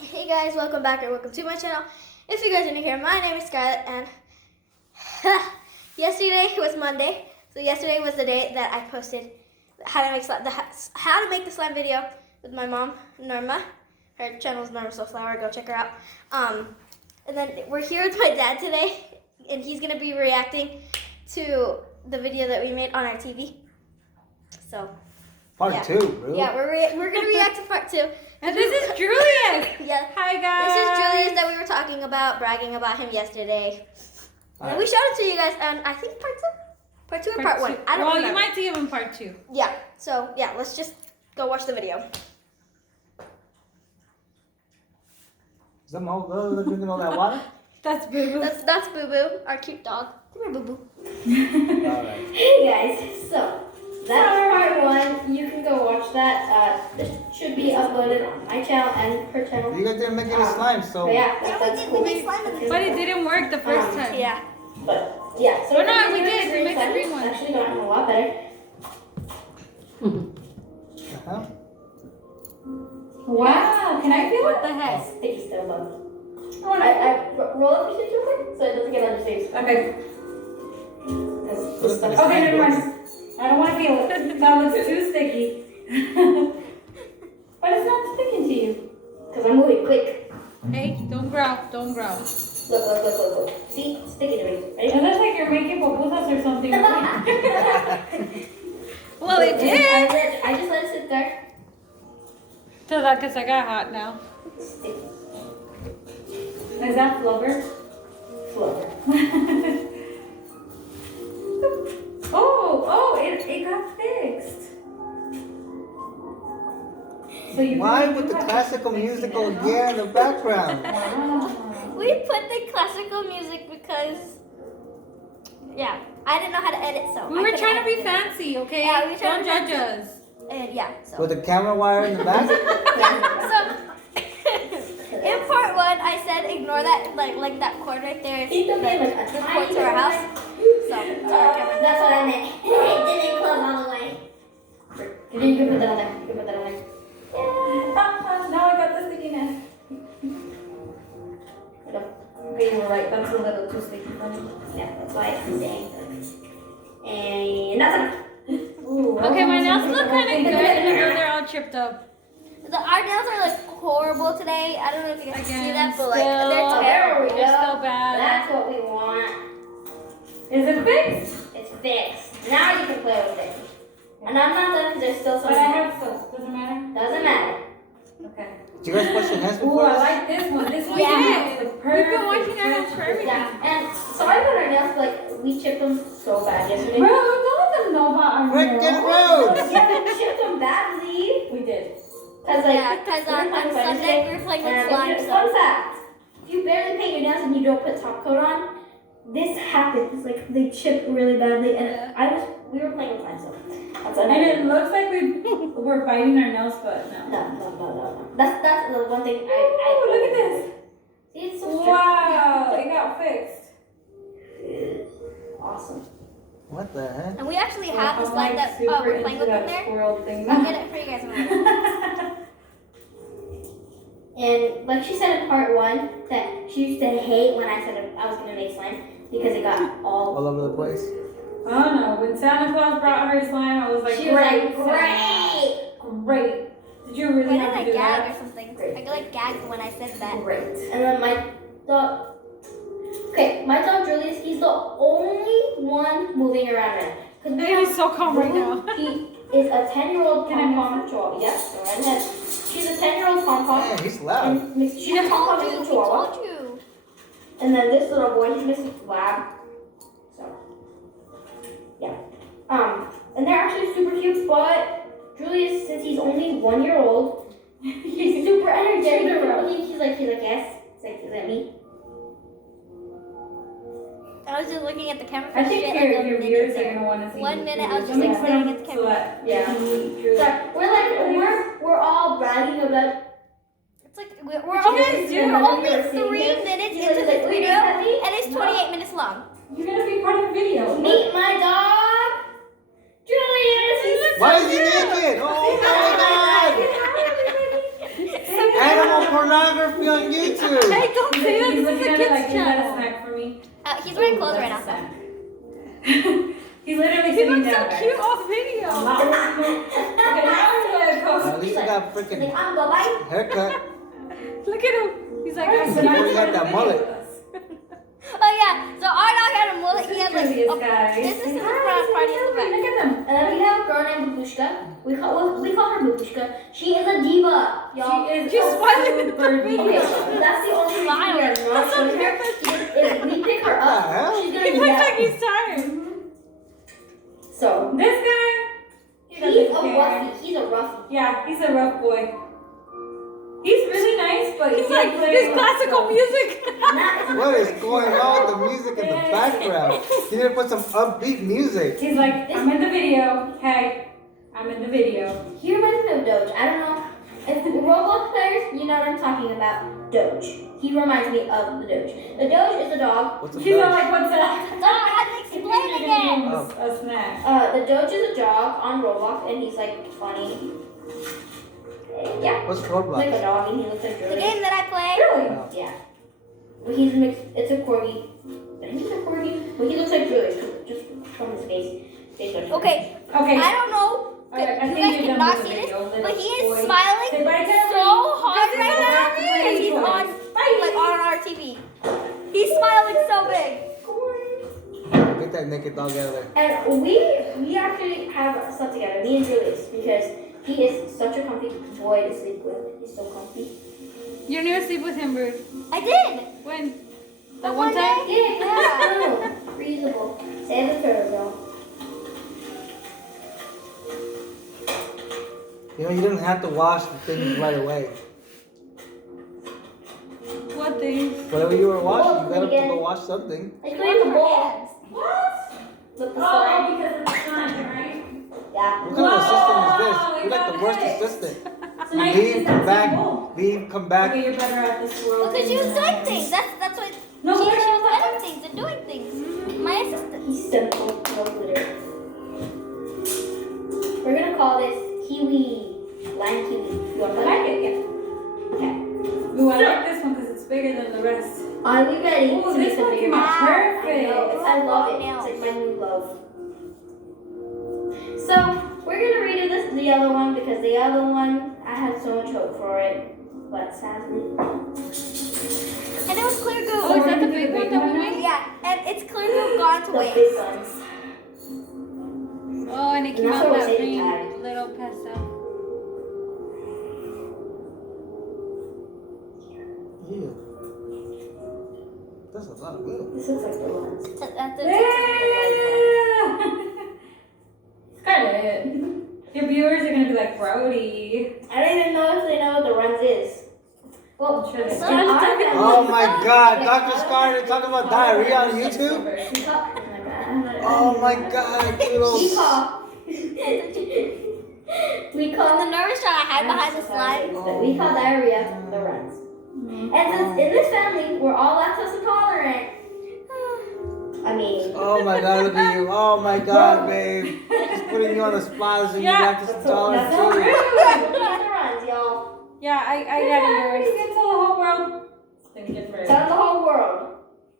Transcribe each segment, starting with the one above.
Hey guys, welcome back or welcome to my channel. If you guys are new here, my name is Scarlett and yesterday was Monday. So yesterday was the day that I posted how to make the slime video with my mom, Norma. Her channel is Norma Soulflower, go check her out. And then we're here with my dad today and he's gonna be reacting to the video that we made on our TV. So Part 2, really? Yeah, we're gonna react to part 2. And this is Julius. Yeah. Hi guys. This is Julius that we were talking about, bragging about him yesterday. And we showed it to you guys, and I think part 2 or part 1. I don't remember. Well, you might see him in part 2. Yeah. So yeah, let's just go watch the video. Is that my old girl that's drinking all that water? That's Boo Boo. That's Boo Boo, our cute dog. Come here, Boo Boo. Alright. Hey guys, so that's part 1. You can go watch that. This should be uploaded on my channel and her channel. You guys didn't make any slime, so... But yeah, that's cool. But it didn't work the first time. Yeah. But yeah, so Oh, no, we did. We made the green one. It's actually gotten a lot better. Uh-huh. Wow. Can I feel what the heck? Sticky still though. I roll up your sleeves real quick so it doesn't get on your sleeves. Okay. This stuff. Okay, never mind. I don't want to feel it. That looks too sticky. But it's not sticking to you. Because I'm moving quick. Hey, don't growl. Don't growl. Look. See? It's sticking to me. Ready? It looks like you're making pupusas or something. Well, it did. I just let it sit there. So that because I got hot now. It's sticky. Is that flubber? Flubber. It got fixed. So you Why with the classical musical again in the background? We put the classical music because, yeah, I didn't know how to edit, so We were trying to be fancy, okay? Yeah, we were trying Don't to be judge us. And yeah, so. With the camera wire in the back? So, in part 1, I said ignore that, like that cord right there. It's the cord to our house. So, that's what I meant. It didn't close all the way. You can put that on there. You can put that on there. Now I got the stickiness. Okay, you were right. That's a little too sticky for me. Yeah, that's why it's saying. And that's enough. Okay, my nails look kind of good, even though they're all chipped up. Our nails are like horrible today. I don't know if you guys can see that, but like still- they're terrible. They're still bad. That's what we want. Is it fixed? It's fixed. Now you can play with it. And I'm not done because there's still some. But I have soap. Doesn't matter? Doesn't matter. Okay. Did you guys wash your hands Ooh, before I this? like this one. This one Yeah. is the perfect. We've been washing our hands for everything. Yeah. And sorry about our nails, but like we chipped them so bad yesterday. Bro, don't let them know about our Freaking nails. roads! Yeah, we chipped them badly. We did. Because on Sunday we were playing with slime. Fun fact: if you barely paint your nails and you don't put top coat on, this happens. Like they chip really badly, and we were playing with slime, so that's what And it looks like we're biting our nails, but no. No. That's the one thing Oh, look at this. See, it's so Wow, it got fixed. awesome. What the heck? And we actually have the I'm, slime like, that super we're playing into with in that there. squirrel thing I'll now. get it for you guys in a minute. And like she said in part 1, that she used to hate when I said I was gonna make slime because it got all All over the place? Oh no, when Santa Claus brought her slime, I was like, she was like, great. Great. Did you really Why have did to I do gag that? or something? I like gagged when I said that. Great. And then my dog. Okay, my dog Julius, he's the only one moving around right now. He's so calm right now. He is a 10-year-old Can I pom-pom chihuahua. Yes, go right ahead. She's a 10-year-old pom-pom. Yeah, he's loud. And she's a pom-pom and a chihuahua. And then this little boy, he's Mrs. Lab. So, yeah. And they're actually super cute, but Julius, since he's only 1 year old, he's super energetic. He's like, yes. He's like, is that me? I was just looking at the camera for I think your viewers are gonna want to see. 1 minute, I was Let just me like put staring them at the so camera. that Yeah. you can meet Julie. So, we're all bragging about. It's like we're only 3 minutes into this video, and it's 28 minutes long. You're gonna be part of the video. Meet my dog, Julius. Why is he naked? Oh my god! Animal pornography on YouTube. Hey, don't say that. He's This is looking a at it like, kid's is that a channel. snack for me? He's wearing clothes right now. That's a snack. He's literally He sitting looks down, so guys. cute off video. Okay, now we're gonna post. At least you got a freaking Bye-bye. haircut. Look at him. He's like, Alright, so Before now you got that mullet. Oh yeah, so our dog had a mullet. He had like Curious, a, guys. this is the front party in the back. Look at them. And then we have a girl named Babushka. We call her Babushka. She is a diva, y'all. She is She's a smiling in the super video. Okay, diva. that's the only reason we are not showing her. If we pick her What the up, hell? she's He gonna be looks like out. he's tired. So This guy, he he's doesn't a care. roughie. He's a roughie. Yeah, he's a rough boy. He's really nice, but He's he like, plays this with classical stuff. music. What is going on with the music in the background? You need to put some upbeat music. He's like, I'm in the video. Hey, I'm in the video. He reminds me of Doge. I don't know. If Roblox players, you know what I'm talking about. Doge. He reminds me of the Doge. The Doge is a dog. What's a She's all Doge? like, what's that? No, I had to explain again. A snack. The Doge is a dog on Roblox, and he's like funny. Yeah. What's Like Roblox? a dog, and he looks like The George. game that I play. Really? Yeah. But he's mixed. It's a corgi. I think it's a corgi. But he looks like George, just from his face. Okay, Okay. I don't know. Alright, I You think guys you're done cannot with see the this, video, little but he is boy. smiling Say bye to so everybody. hard right Go back now to playing because he's toys. on Bye. like on our TV. He's smiling so big. Get that naked dog out of there. And we actually have slept together, me and Julius, because he is such a comfy boy to sleep with. He's so comfy. You don't even sleep with him, Bird. I did. When? That That one time? Yeah. Reasonable. Save the turtle, though. You know, you didn't have to wash the things right away. What thing? Whatever you were washing, you gotta Again. go wash something. I cleaned the bowl. What? With the Oh, slime. because of the sun, right? Yeah. What kind of assistant is Wow, this? You're like the worst okay. assistant. So You now you leave, use come that back, same bowl. leave, come back. Okay, you're better at this world. Because she was than, doing things. That's what No, she we're was not that. doing things and doing things. My assistant. He's simple, no glitter. We're gonna call this Kiwi. Lime Kiwi. You want I to like it, yeah. Okay. Ooh, I like this one because it's bigger than the rest. Are we ready Ooh, to this make the one big came out I know, perfect. I love it. It's like my new love. So we're gonna redo this the other one because the other one I had so much hope for it, but sadly. And it was clear goo. Oh, is that the big one that we made? Yeah, and it's clear goo gone to The waste. big ones. Oh, and it came And that's out what that we're green saying, little pastel. Ew. That's a lot of milk. This looks like the ones. That's it. Yeah. Scarlett, your viewers are gonna be like, Brody. I don't even know if they know what the runs is. Well, I'm sure they in do. our family- Oh my god, Dr. Scarlett talking about diarrhea on YouTube? We call- Oh my god, We doodles. call. We call And the nervous trying to hide behind the slime. We call diarrhea the runs. And since in this family we're all lactose intolerant, I mean, Oh my god, look at you. Oh my god, babe. Just putting you on the spot so you Yeah, have to that's intolerant so too. rude. The runs, y'all. Yeah, I Yeah, got you yours. can tell the whole world. Think it's rude. Tell the whole world.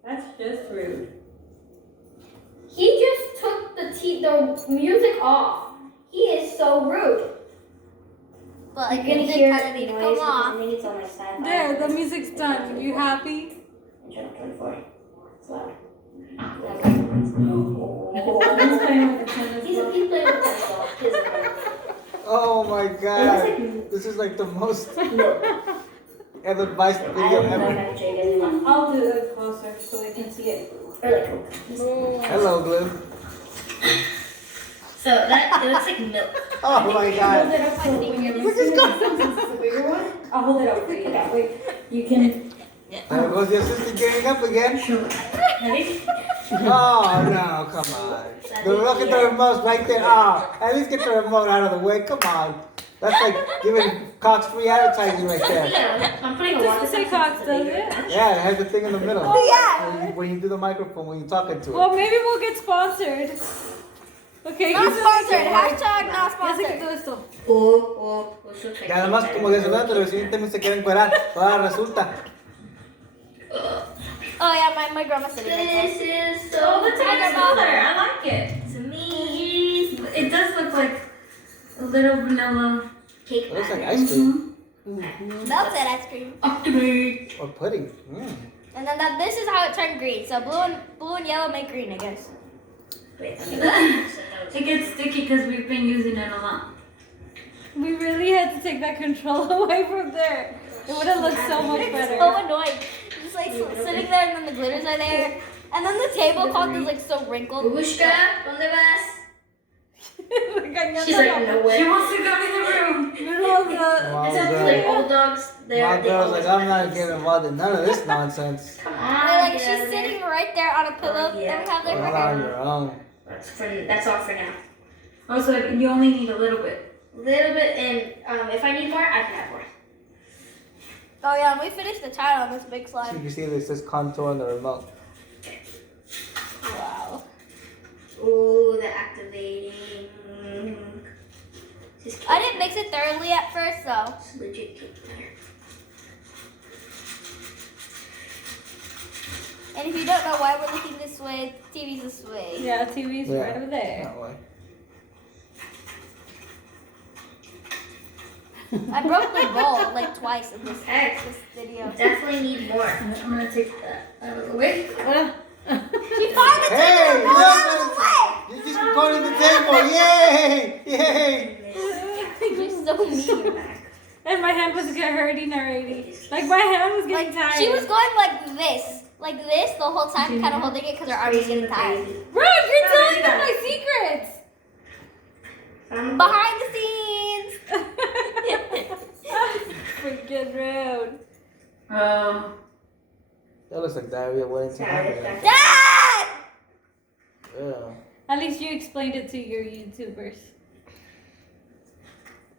That's just rude. He just took the music off. He is so rude. But You're like, gonna it hear kind of need to noise come because off. I think it's on my side. There, the music's done. You happy? Channel 24. It's loud. I'm just playing with the tennis He's ball. playing with himself. His phone. Oh my It god. looks like This is like the most milk. ill-advised I video don't know ever. how to shake anymore. I'll do it closer so they can see it. Or like Coke. Hello, Glib. So that it looks like milk. Oh my Hold god. it up so when you're mixing it, since it's the bigger one, I'll hold it up for you. That way you can. There goes your sister getting up again. Ready? Oh no, come on. Look at the remote right there. Oh, at least get the remote out of the way. Come on. That's like giving Cox free advertising right there. Yeah, I'm putting a It water doesn't say Cox, does it? Yeah, it has the thing in the middle. Oh, yeah. When you do the microphone, when you're talking to it. Well, maybe we'll get sponsored. Okay, Not ¿qué sponsored. haces? Hashtag not Ya se sponsored. quitó esto. Ya nada más como que sonando, pero si también se quieren encuerar. Ahora resulta. Oh yeah, my grandma's sitting right there. This is Oh, so the tan color. I like it. to me. It does look like a little vanilla. Cake It looks like batter. ice cream. Melted ice cream. Activate. Or pudding. And then this is how it turned green. So blue and yellow make green, I guess. Wait, let me go. It gets sticky because we've been using it a lot. We really had to take that control away from there. It would have looked so much It's better. so annoying. Just like sitting there and then the glitters are there. And then the tablecloth is like so wrinkled. Babushka, ¿dónde vas? Regañándola. She's like, nowhere. She wants to go to the room. Middle of the. Wow, It sounds girl. like old dogs. They're My they girl's like, always- I'm not getting involved in none of this nonsense. Come on. And like get out she's of there. sitting right there on a pillow. yeah. They have their You're hair. on your own. That's all for now. Oh, so you only need a little bit. Little bit, and if I need more, I can have more. Oh yeah, and we finished the tile on this big So slide. you can see this says contour on the remote. Wow. Ooh, the activating. Just I didn't mix it thoroughly at first, so. It's legit cake batter. And if you don't know why we're looking this way, the TV's this way. Yeah, TV's Yeah. right over there. That way. I broke the bowl like twice in this Okay. video. Definitely need more. I'm gonna take that out of the way. She finally Hey, took the bowl out of look, the way! you're just recording the table. Yay! Yay! You're so mean. And my hand was hurting already. Like my hand was getting Like, tired. she was going like this the whole time, kind of holding it because her arm was getting tired. Bro, you're telling them my secrets. Behind the scenes! Freaking rude. Oh. That looks like diarrhea waiting to happen. Dad! Yeah. At least you explained it to your YouTubers.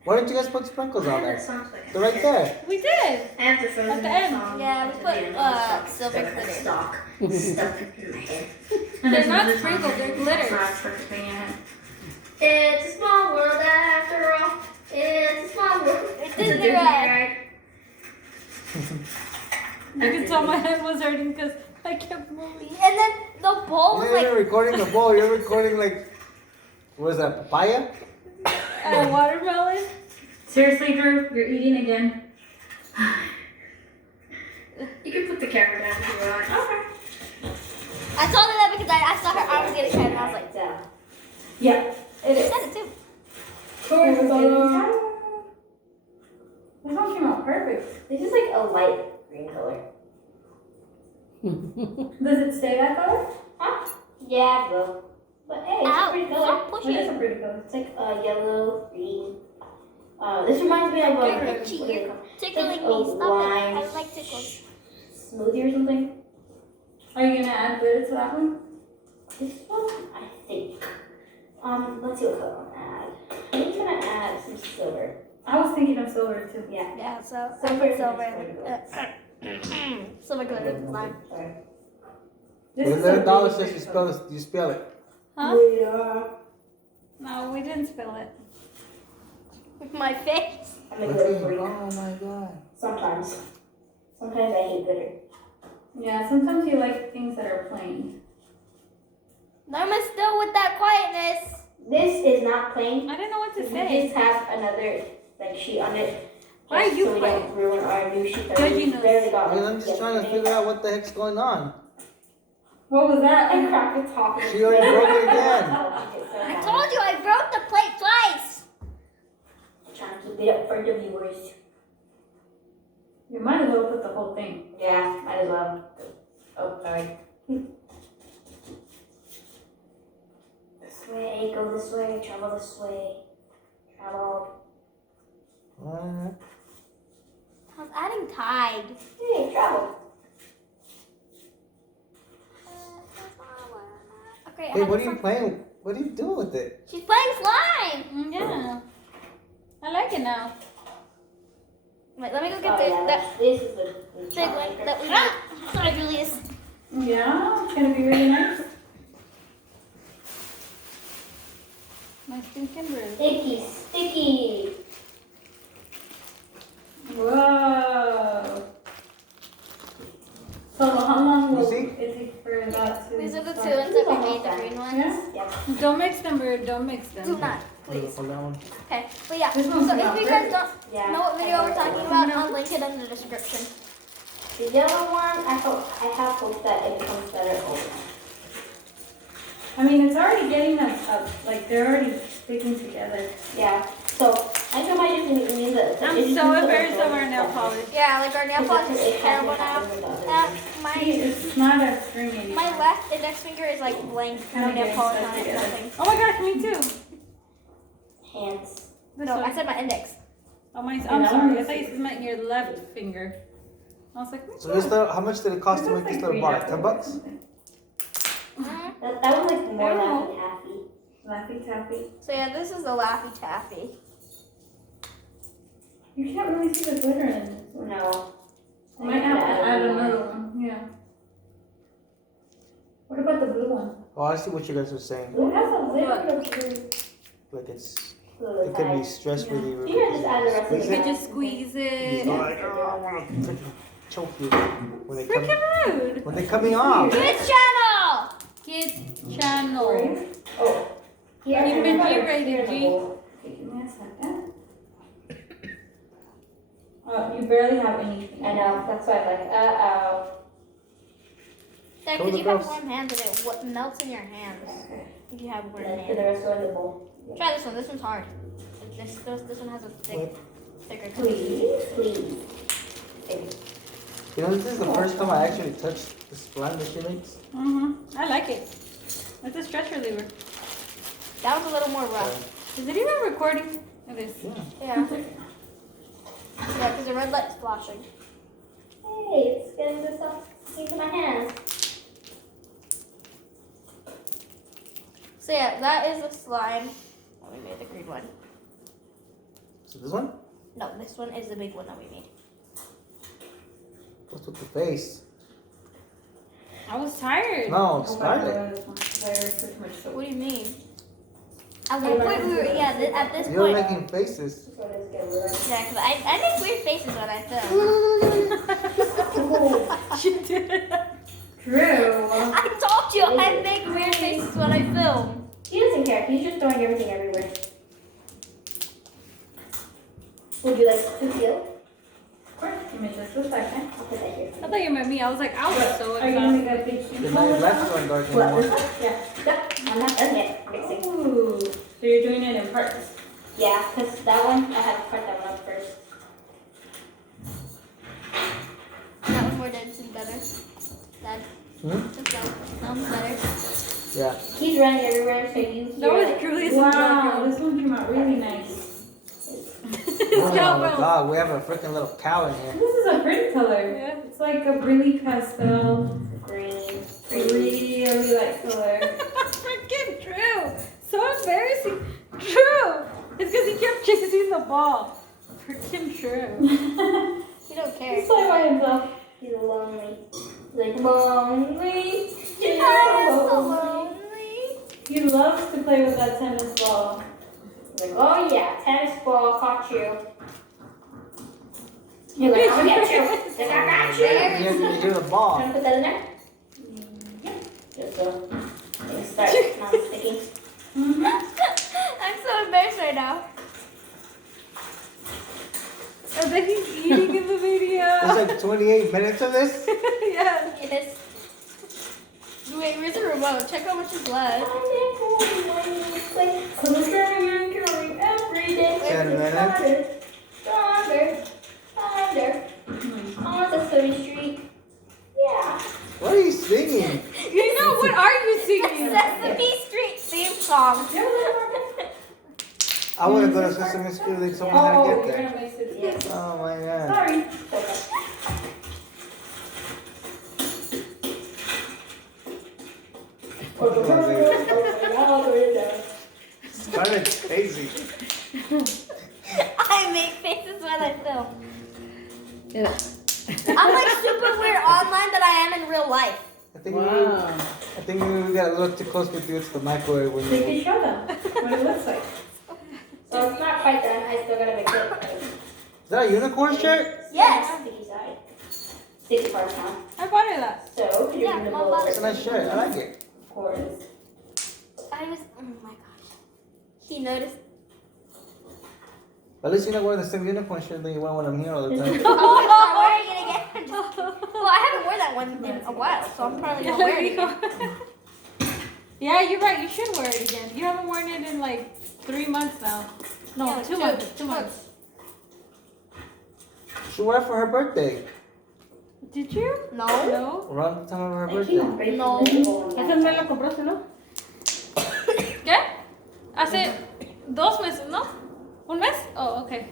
Why didn't you guys put sprinkles on That there? sounds like They're right there. We did. After frozen At the end. song, Yeah, we at the put, end, silver stuff- glitter. Stock stuff in my head. And They're there's not another sprinkled, song. they're glitters. That's perfectly in it. It's a small world after all. It's a small world. It's a Disney ride. You could tell my head was hurting because I kept moving. And then the bowl was You're not like, recording the bowl. You're recording like, what is that, papaya? A watermelon. Seriously, Drew, you're eating again. You can put the camera down if you want. Okay. I told her that because I saw her arm was getting tired and I was like, Yeah. Yeah. it said it too. This one came out perfect. This is like a light green color. Does it stay that color? Huh? Yeah, it will. But hey, it's a Ow, pretty color. stop pushing. It is a pretty color. It's like yellow, green. This reminds me of You're what itchy. do they You're call it? tickling Like me. a Stop it. lime I like tickles. smoothie or something. Are you gonna add glitter to that one? This one, I think. Let's see what color I want to add. I think I'm gonna add some silver. I was thinking of silver too. Yeah. Yeah, so I Silver put silver is in silver glitter this time. Sorry. This With is a $11 really says good you color. spell it. You spell it. Huh? Yeah. No, we didn't spill it. With my face. I'm a glitter freak. Oh my god. Sometimes. Sometimes I hate glitter. Yeah, sometimes you like things that are plain. Norma's still with that quietness. This is not plain. I didn't know what to We say. just have another like sheet on it. Why are just you so we playing? don't ruin our new sheet that Judgy we knows. barely got. I'm just trying to figure out what the heck's going on. What was that? I cracked the top. She already broke it again. I told you I broke the plate twice. I'm trying to keep it up for the viewers. You might as well put the whole thing. Yeah, might as well. Oh, sorry. This way, go this way, travel this way. Travel. What? I was adding Tide. Hey, travel. Okay, I Hey, have what are some- you playing? What are you doing with it? She's playing slime. Yeah. I like it now. Wait, let me go Oh, get the yeah, that this is the big top one maker. that we got. Sorry, Julius. Yeah, it's gonna be really nice. Stinking rude. Sticky, sticky. Whoa. So how long will You see? it take for that to These are the two start? ones that we made, the green ones. Yeah? Yeah. Don't mix them, Bird. Don't mix them. Do not, please. Hold that one. Okay, but yeah. So This one's if not you good. guys don't Yeah. know what video we're talking about, I'll link it in the description. The yellow one, I have hope that it becomes better over. I mean, it's already getting them up. Like, they're already sticking together. Yeah. So I told my using use it. I'm so embarrassed of our nail polish. Yeah, like our nail polish is terrible now. My It's not a string anymore. my left index finger is like blank. No Okay, nail polish so on it, together. nothing. Oh my gosh, me too. Hands. No, I said my index. Oh my, I'm sorry. I thought you meant your left finger. I was like, So this little, how much did it cost to make this little bar? $10? That was like more I don't Laffy Taffy. Laffy Taffy. So yeah, this is the Laffy Taffy. You can't really see the glitter in this one. No. I might have to add another one. Yeah. What about the blue one? Oh, I see what you guys are saying. It has a little bit Like it's, of it could be stress relief. You can just add the rest of You Squeeze could it. just squeeze it. You're like, oh, I want to freaking choke you when they come. Freaking rude. When they coming off. Kids channel. Kids channel. Oh. Here, You've been here's here, the G. bowl. Okay, give me a second. You barely have anything. I know. That's why I'm like, uh-oh. Dad, Show because the you have girls. warm hands and it melts in your hands. If you have warm Let's put the hands. rest go in the bowl. Try this one. This one's hard. This one has a thicker. Please, please. You know, this is the first time I actually touched the slime that she makes. I like it. It's a stretch reliever. That was a little more rough. Is it even recording? It is. Yeah. Yeah. Yeah, because the red light's flashing. Hey, it's getting this stuff into my hands. So yeah, that is the slime. Oh, we made the green one. So this one? No, this one is the big one that we made. What's with the face? I was tired. No, it's Scarlet. What do you mean? At one point we were, yeah, at this You're point. making faces. So let's get rid of Yeah, because I make weird faces when I film. She did it. True. I told you I make weird faces when I film. He doesn't care. He's just throwing everything everywhere. Would you like to feel? Of course, give me just a second. I'll put that here. I thought you meant me. I was like, I was so Are you gonna make exhausted. a big cube? Your left one dark What, anymore. this one? Yeah. Yep, I'm not done yet. Mixing. Ooh. So you're doing it in parts. Yeah, because that one, I had to cut that one up first. That was more dense and better. Dad, Hmm? that one's better. Yeah. He's running everywhere, so you hear That was it. truly Wow, some this one came out really nice. Oh my god, we have a freaking little cow in here. This is a pretty color. Yeah. It's like a really pastel, Green. really light color. Freaking true. So embarrassing. True. It's because he kept chasing the ball. Freaking true. You don't care. He's playing by himself. He's lonely. He's like, lonely. I'm so lonely. He loves to play with that tennis ball. He's like, oh yeah, tennis ball caught you. You're like, I'll get you. He's like, I got you. You hear the ball. Want to put that in there? Yep. Just so things start non-sticking. I'm so embarrassed right now. I bet he's eating in the video. There's like 28 minutes of this. Yeah. Yes. Wait, where's the remote? Check how much is left. Every day. 10 minutes. Stronger. Stronger. On the Sesame Street. Yeah. What are you singing? You know, what are you singing? Sesame Street theme song. I want to go to Sesame Street like someone had Oh, to you're get there. gonna mix it. Yes. Oh my god. Sorry. Scarlett's crazy. I make faces when I film. I'm like super weird online than I am in real life. I think we got a little too close with you to the microwave when So you you. can show them what it looks like. not quite done. I still gotta make it. Is that a unicorn shirt? Yes. Sticky side. Sticky part on. I bought it last. So, could you Yeah, bring the Mom bowl bought over? It's a nice shirt. I like it. Of course. I was. Oh my gosh. He noticed. At least you're not wearing the same unicorn shirt that you wear when I'm here all the time. I'm gonna start wearing it again. Well, I haven't worn that one in a while, so I'm probably gonna wear it again. Yeah, you're right. You should wear it again. You haven't worn it in like 3 months now. No, Yeah, like 2 two. months. 2 months. She wore it for her birthday. Did you? No. No. Around the time of her I keep birthday. on breaking No. this bowl. Ese me lo compraste, ¿no? ¿Qué? Hace 2 meses, ¿no? ¿Un mes? Oh, okay.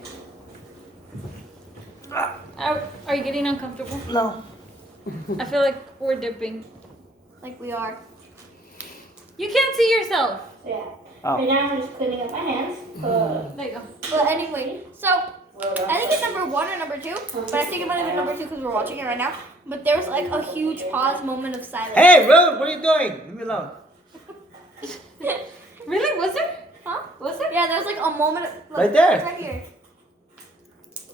Are you getting uncomfortable? No. I feel like we're dipping. Like we are. You can't see yourself. Yeah. Oh. Right now I'm just cleaning up my hands. There you go. But anyway, so I think it's number 1 or number 2, but I think it might have been number 2 because we're watching it right now. But there was like a huge pause moment of silence. Hey, Rude, what are you doing? Leave me alone. Really? Was there? Huh? Was there? Yeah, there was like a moment. Look, Right there. it's right here.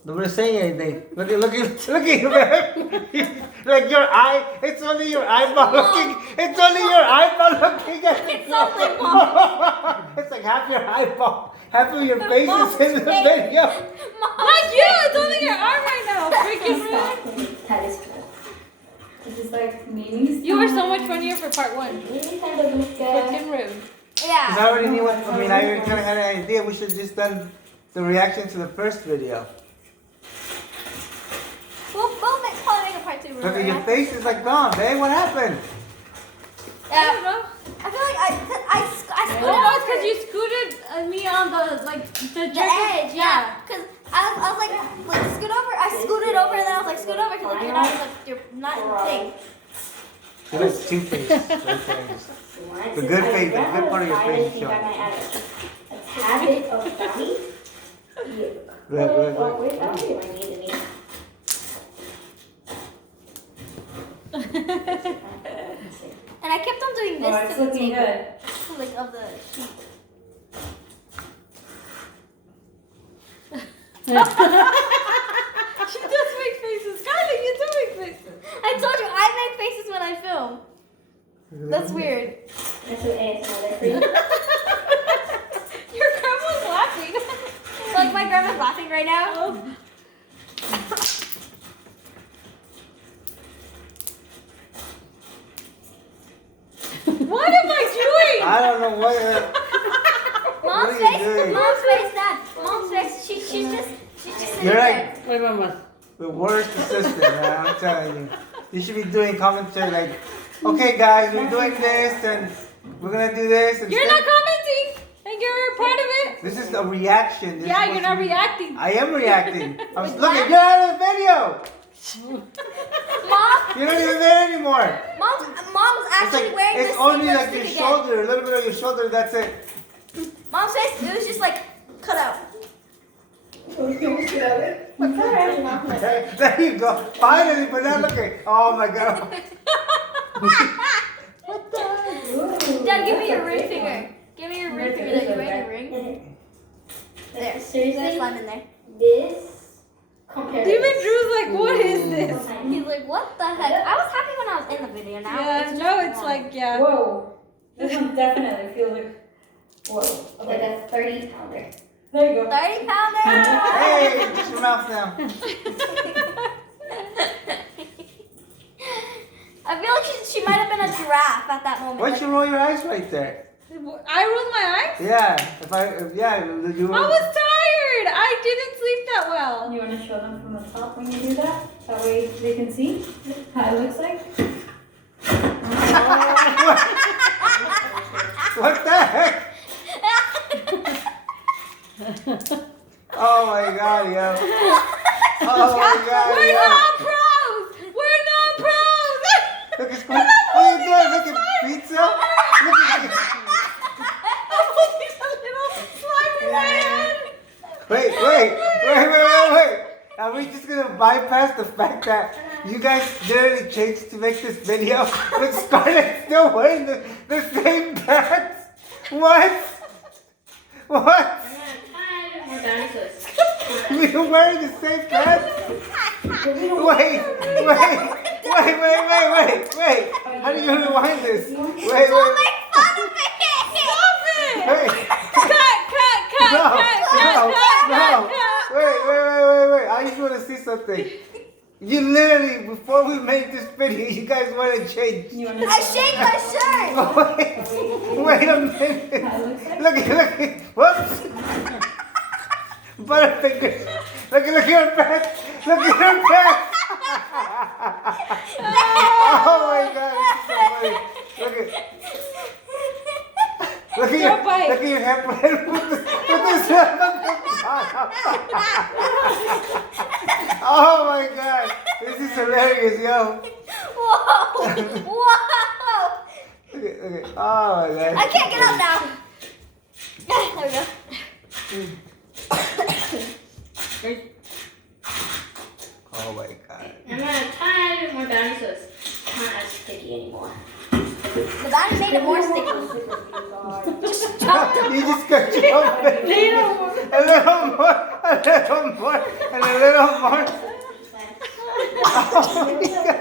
Nobody's saying anything. Look at you, man. Like your eye, it's only your eyeball looking. It's only your eyeball looking at the It's only Mom. It's like half your eyeball, half of your The face mom's is in the face. video. Not you! It's only your arm right now. Freaking rude. Stop. That is cool. This is like meaning. You were so much funnier for part 1. Really kind of look Freaking rude. Because Yeah. I already knew what, I mean, I already kind of had an idea. We should just done the reaction to the first video. We'll probably make a part 2. Look at your remember? face is like gone, babe. What happened? I don't Yeah. know. I feel like I scooted Oh, over it's because you scooted me on the the edge. Yeah. Because I was like scoot over. I scooted over and then I was like scoot over because like you're not in the thing. It looks two-faced right there. The good face, the good part of your face is I showing. might add a habit of brownie. Look, look, Oh, look. wait, I don't think I need any. And I kept on doing this Oh, it's to the looking table, good. like of the sheet. She does make faces. Scarlett, you do make faces. I told you I make faces when I film. That's weird. That's what ASMR there for you. Your grandma's laughing. Like my grandma's laughing right now. What am I doing? I don't know what. Mom's What are you face, doing? mom's face, Dad. Mom's face. She's just sitting You're there. like Wait, mama. the worst assistant, man. I'm telling you. You should be doing commentary like, okay, guys, we're doing this and we're gonna do this. And You're not commenting, and you're part of it. This is a reaction. This Yeah, is you're supposed not to be- reacting. I am reacting. I was looking. You're out of the video. Mom, You're not even there anymore. mom's It's actually like wearing it's this only same like your lipstick again. shoulder, a little bit of your shoulder. That's it. Mom's face, it was just like cut out. There you go. Finally, but now look at. Oh my god. What the heck? Dad, give me your ring finger. Give me your ring finger that you wearing your ring. There. There's Seriously? slime in there. This compared Even Drew's like, what is this? He's like, what the heck? I was happy when I was in the video. Now Yeah, it's just no, it's wrong. like, yeah. Whoa. This one definitely feels like. Whoa. like a 30-pounder. There you go. 30 pounder. Hey, get your mouth down. I feel like she might have been a giraffe at that moment. Why'd you roll your eyes right there? I rolled my eyes. Yeah. Yeah. You I was tired. I didn't sleep that well. You want to show them from the top when you do that? That way they can see how it looks like? What the heck? Oh my god, yo. Oh my god, We're yo. not pros. We're not pros. Look at Squid. What are you doing? Look at pizza. Look at I'm putting a little slime in my hand. Wait. Are we just gonna bypass the fact that you guys literally changed to make this video, but Scarlett's still wearing the same pants? What? bounty sauce. We're wearing the same pants? Wait. How do you rewind this? Don't Wait. make fun of it! Wait. Cut. No. Wait. I just want to see something. You literally, before we made this video, you guys want to change. You I understand? shaved my shirt! Wait a minute. Look at, whoops. Butterfingers. Look at her back. Look at her back. Oh my God, this is so funny. Look at Don't bite. your hair. Put this Oh my God, this is hilarious, yo. Whoa! Look at, oh my God. I can't get up now. There we go. Oh my God. I'm gonna add a tiny bit more bounty sauce. It's not as sticky anymore. The bounty made it more sticky. You just got your face. A little more, and a little more. Oh my God.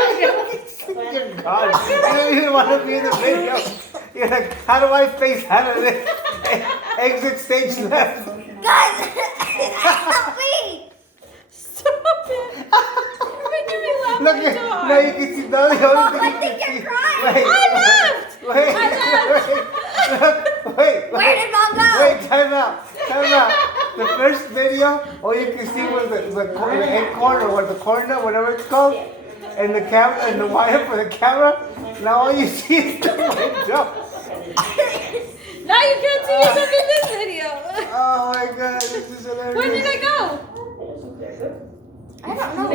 You're gone. You don't even want to be in the video. You're like, how do I face out of this? Exit stage left. Guys, help me! Stop it. You're making me laugh Look way at too hard. now you can see now the only Mom, thing I you think can you're see. crying. Where did Mom go? Wait, time out. The first video, all you can see was the end corner or the corner, whatever it's called, and the camera and the wire for the camera. Now all you see is the window. Now you can't see yourself in this video. Oh my God, this is hilarious. Where did I go? I don't know.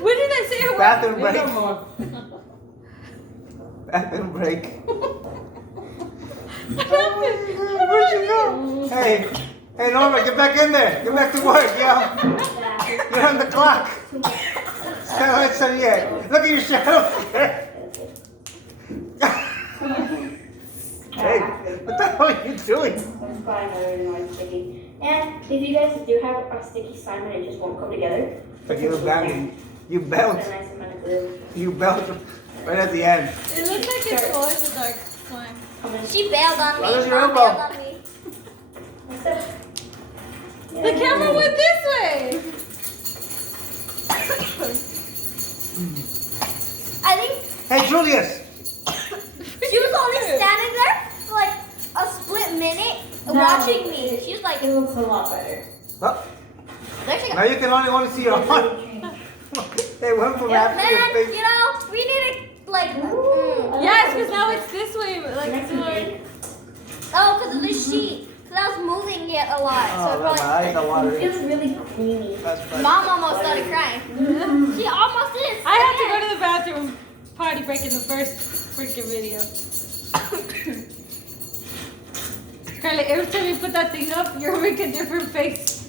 Where did I say it was? Bathroom break. Where'd you go? Hey, Norma, get back in there. Get back to work, yo. You're on the clock. Skylight's on yet. Look at your shadow. Hey, what the hell are you doing? It's fine, I already know it's sticky. And if you guys do have a sticky slime and it just won't come together, Like you abandoned. You put belt. a nice amount of glue. You belt right at the end. It looks like it's glow in the dark slime. She bailed on me. Why was your Mom elbow? bailed on me. That's it. The camera went this way. I think Hey, Julius. she was only standing there for like a split minute watching me. She was like, It looks a lot better. Oh, there she now goes. you can only want to see your arm. They went from half to your Man, face. you know, we need to like. Yes, because now it's this way. Like, Next it's one, like big. Oh, because of this sheet. Because I was moving it a lot. So Oh, it my eyes are probably. watering. It feels really creamy. That's funny. Mom almost started crying. She almost is. I have to go to the bathroom. Potty break in the first freaking video. Carly, every time you put that thing up, you're making a different face.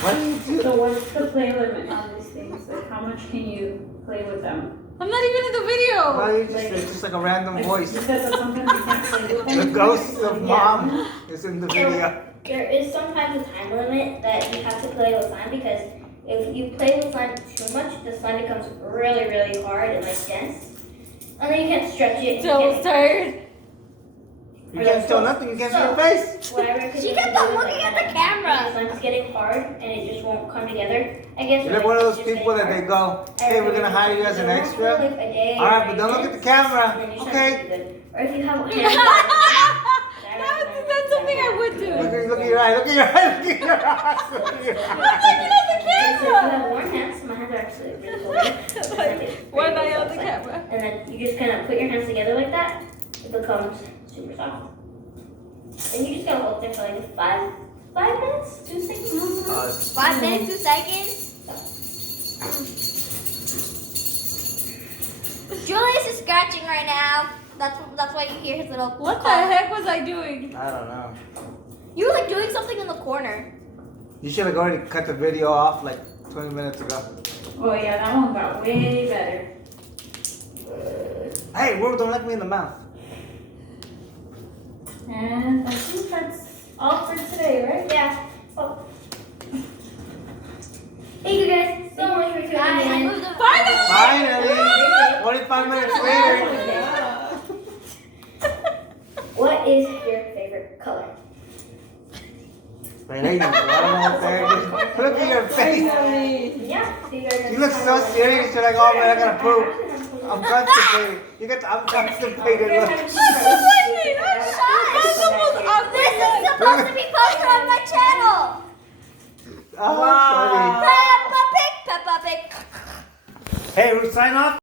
What do you do? So what's the play limit on these things? Like how much can you play with them? I'm not even in the video. Why you it's just like a random Like, voice. Because sometimes you can't play with them. The ghost of mom is in the video. There is sometimes a time limit that you have to play with slime because if you play with slime too much, the slime becomes really, really hard and like dense. And then you can't stretch it. So you can't, tired. You can't tell nothing. You can't see your face. what I recommend She kept you on do is, looking at the when camera. the slime's getting hard and it just won't come together. I guess You're like one of those people that they go, hey, we're gonna hire you as an extra. All right, but don't look at the camera. Okay. Or if you have a That's something I would do. Look at your eye. Look at your eye. Look at your eyes. Look at your I'm eyes. looking at the If you camera. have warm hands, my hands are actually really cold. One eye on the camera. And then you just kind of put your hands together like that. It becomes super soft. And you just gotta hold there for like 5 minutes, 2 seconds. 5 minutes, 2 seconds. Julius is scratching right now. That's why you hear his little. What the call. heck was I doing? I don't know. You were like doing something in the corner. You should have already cut the video off like 20 minutes ago. Oh yeah, that one got way better. Hey, World, don't let me in the mouth. And I think that's all for today, right? Yeah. Oh. Thank you guys so much for tuning in. Finally! 45 minutes later. What is your favorite color? Wait, I know. Look at your face. Yeah. So you guys You look so serious. You're like, oh man, I gotta poop. I'm constipated. You get I'm constipated. Look. This is supposed to be posted on my channel. Oh, sorry. Peppa Pig, Peppa Pig. Hey, we sign off.